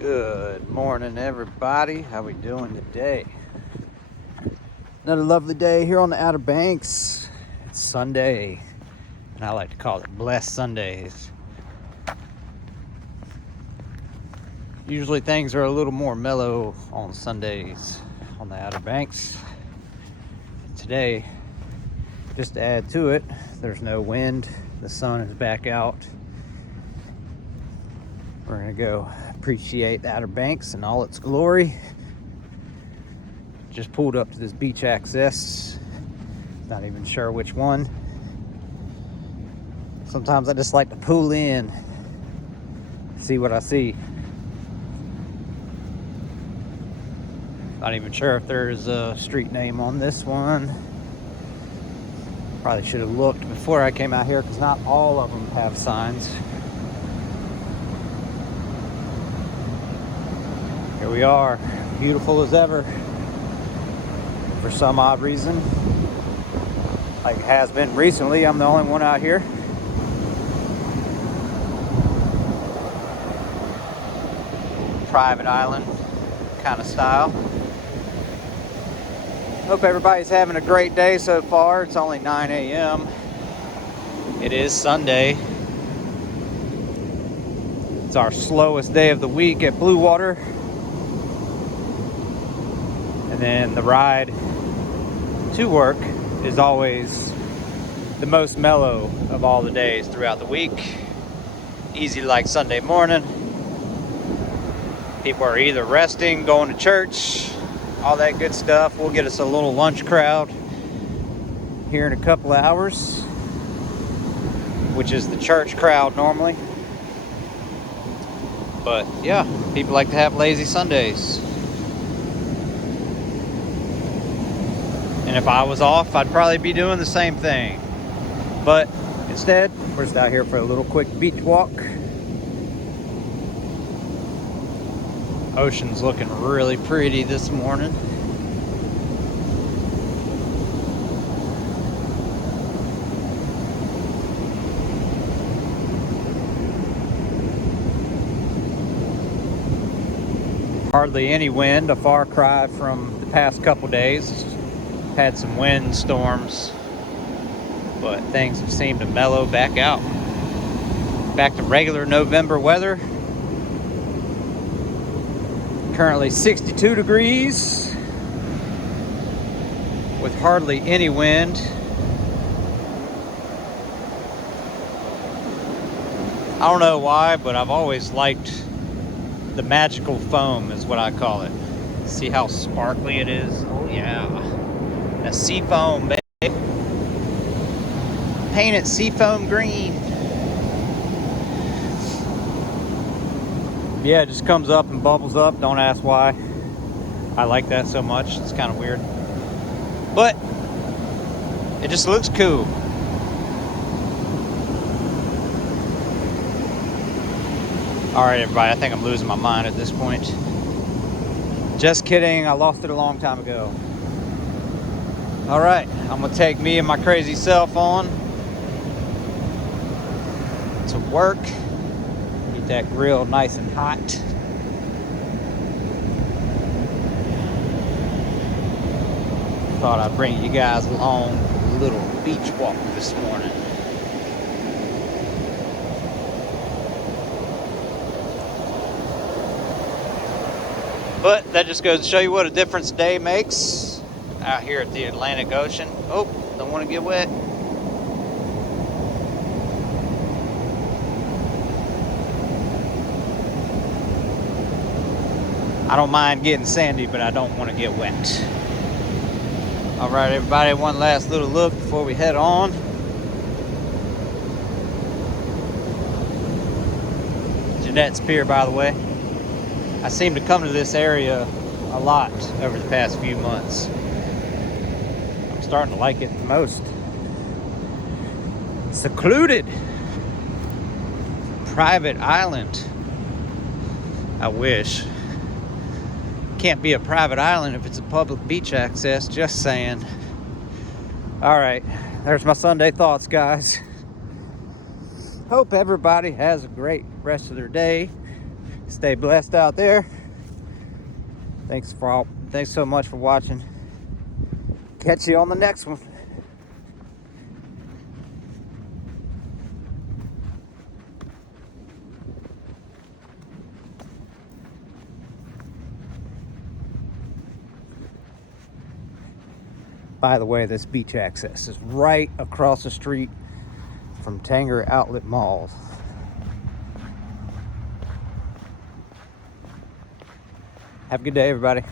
Good morning, everybody. How we doing today? Another lovely day here on the Outer Banks. It's Sunday, and I like to call it Blessed Sundays. Usually things are a little more mellow on Sundays on the Outer Banks. Today, just to add to it, there's no wind. The sun is back out. We're gonna go appreciate the Outer Banks in all its glory. Just pulled up to this beach access. Not even sure which one. Sometimes I just like to pull in, see what I see. Not even sure if there's a street name on this one. Probably should have looked before I came out here because not all of them have signs. Here we are, beautiful as ever. For some odd reason, like it has been recently, I'm the only one out here. Private island kind of style. Hope everybody's having a great day so far. It's only 9 a.m. It is Sunday. It's our slowest day of the week at Blue Water. And then the ride to work is always the most mellow of all the days throughout the week. Easy like Sunday morning. People are either resting, going to church, all that good stuff. We'll get us a little lunch crowd here in a couple of hours, which is the church crowd normally. But yeah, people like to have lazy Sundays. And if I was off, I'd probably be doing the same thing. But instead, we're just out here for a little quick beach walk. Ocean's looking really pretty this morning. Hardly any wind, a far cry from the past couple days. Had some wind storms, but things have seemed to mellow back out. Back to regular November weather. Currently 62 degrees with hardly any wind. I don't know why, but I've always liked the magical foam is what I call it. See how sparkly it is? Oh yeah. A sea foam, baby. Paint it seafoam green. Yeah, it just comes up and bubbles up. Don't ask why. I like that so much. It's kind of weird. But it just looks cool. Alright, everybody. I think I'm losing my mind at this point. Just kidding. I lost it a long time ago. Alright, I'm going to take me and my crazy self on to work. Get that grill nice and hot. Thought I'd bring you guys along a little beach walk this morning. But that just goes to show you what a difference a day makes. Out here at the Atlantic Ocean. Oh, don't want to get wet. I don't mind getting sandy, but I don't want to get wet. All right, everybody, one last little look before we head on. Jeanette's Pier, by the way. I seem to come to this area a lot over the past few months. Starting to like it the most. Secluded. Private island. I wish. Can't be a private island if it's a public beach access, just saying. Alright, there's my Sunday thoughts, guys. Hope everybody has a great rest of their day. Stay blessed out there. Thanks so much for watching. Catch you on the next one. By the way, this beach access is right across the street from Tanger Outlet Malls. Have a good day, everybody.